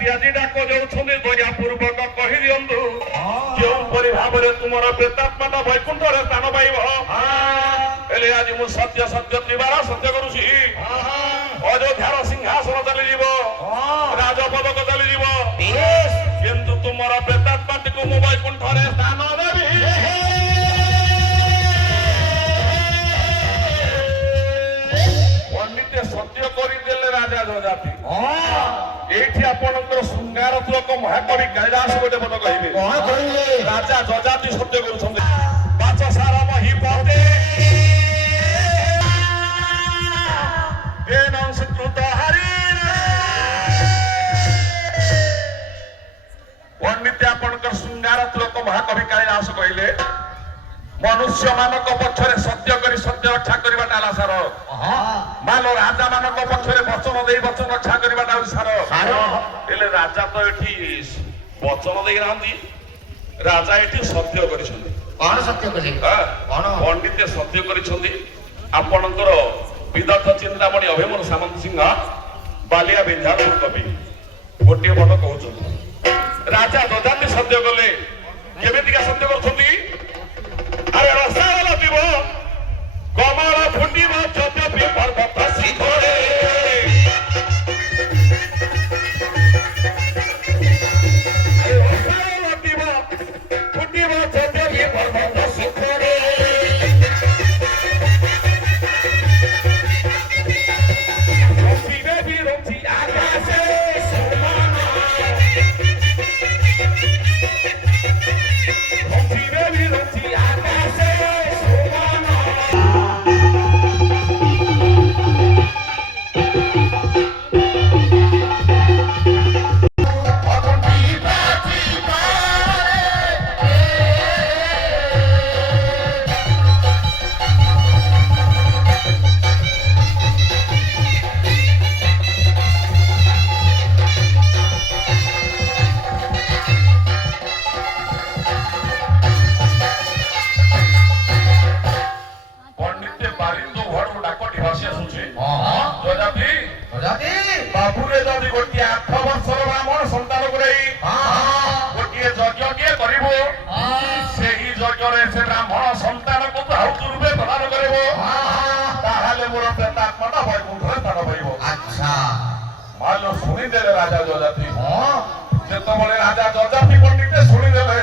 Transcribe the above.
ପିଆଜି ଡାକ ଯାଉଛନ୍ତି ଦୟା ପୂର୍ବକ କହି ଦିଅନ୍ତୁ କେଉଁପରି ଭାବରେ ତୁମର ପ୍ରେତାତ୍ମାଟା ବୈକୁଣ୍ଠରେ ସ୍ଥାନ ପାଇବ। ହେଲେ ଆଜି ମୁଁ ସତ୍ୟ ସତ୍ୟ ତ୍ରିବାର ସତ୍ୟ କରୁଛି ଅଯୋଧ୍ୟାର ସିଂହାସନ ଚାଲିଯିବ ରାଜପଦକ ଚାଲିଯିବ କିନ୍ତୁ ତୁମର ପ୍ରେତାତ୍ମାଟିକୁ ମୁଁ ବୈକୁଣ୍ଠରେ ସ୍ଥାନ ଦେବି। ପଣ୍ଡିତେ ସତ୍ୟ କରିଦେଲେ ରାଜା ଯଜାତି। ଏଇଠି ଆପଣଙ୍କର ଶୃଙ୍ଗାର ତୁଳକ ମହାକବି କାଳିଦାସ ଗୋଟେ ପଦ କହିବେ ରାଜା ଯଜାତି ସତ୍ୟ କରୁଛନ୍ତି ବାଚ ସାର ମହିପତେ ପଣ୍ଡିତେ ଆପଣଙ୍କର ଶୃଙ୍ଗାର ତୁଳକ ମହାକବି କାଳିଦାସ କହିଲେ ମନୁଷ୍ୟ ମାନଙ୍କ ପକ୍ଷରେ ସତ୍ୟ କରି ସତ୍ୟ ରକ୍ଷା କରିବାଟା ହେଲା ସାର। ମାନ ରାଜା ମାନଙ୍କ ପକ୍ଷରେ ବଚନ ଦେଇ ବଚନ ରକ୍ଷା କରିବାଟା ହଉଛି ସାର। ହେଲେ ରାଜା ତ ଏଠି ବଚନ ଦେଇନାହାନ୍ତି ରାଜା ଏଠି ସତ୍ୟ କରିଛନ୍ତି। କଣ ସତ୍ୟ କରି ପଣ୍ଡିତେ ସତ୍ୟ କରିଛନ୍ତି ଆପଣଙ୍କର ବିଦଗ୍ଧ ଚିନ୍ତାମଣି ଅଭିମନ୍ୟୁ ସାମନ୍ତ ସିଂହ ବାଲିଆ ବିଞ୍ଝାରପୁର କବି ଗୋଟିଏ ପଦ କହୁଛନ୍ତି ରାଜା ଯଜାତି ସତ୍ୟ କଲେ କେମିତିକା ସତ୍ୟ କରୁଛନ୍ତି ଆରେ ରସାଳ ଦିବ କମଳ ଫୁଟିବ ଯଦ୍ୟପି ପର୍ବତ ଶିଖରେ ରସାଳ ଦିବ ଫୁଟିବ ଯଦ୍ୟପି ପର୍ବତ ଶିଖରେ ରସିବେ ବିରଞ୍ଚି ଆକାଶେ ସମାନ ରସିବେ ବିରଞ୍ଚି ଆକାଶେ ସମାନ। ପଣ୍ଡିତେ ବାରିନ୍ଦୁ ଘରକୁ ଡାକଟି ହସି ଆସୁଛି ଯଜାତି ବାବୁରେ ଯଦି ଗୋଟିଏ 8 ବର୍ଷର ବ୍ରାହ୍ମଣ ସନ୍ତାନକୁ ନେଇ ଗୋଟିଏ ଯଜ୍ଞଟିଏ କରିବ ସେହି ଯଜ୍ଞରେ ସେ ବ୍ରାହ୍ମଣ ସନ୍ତାନକୁ ଆହୁତି ରୂପେ ପ୍ରଦାନ କରିବ ତାହେଲେ ମୋର ପ୍ରେତାତ୍ମାଟା ବୈକୁଣ୍ଠରେ ସ୍ଥାନ ପାଇବ। ମାଲ ଶୁଣିଦେଲେ ରାଜା ଯଜାତି ଯେତେବେଳେ ରାଜା ଯଜାତି ପଣ୍ଡିତେ ଶୁଣିଦେଲେ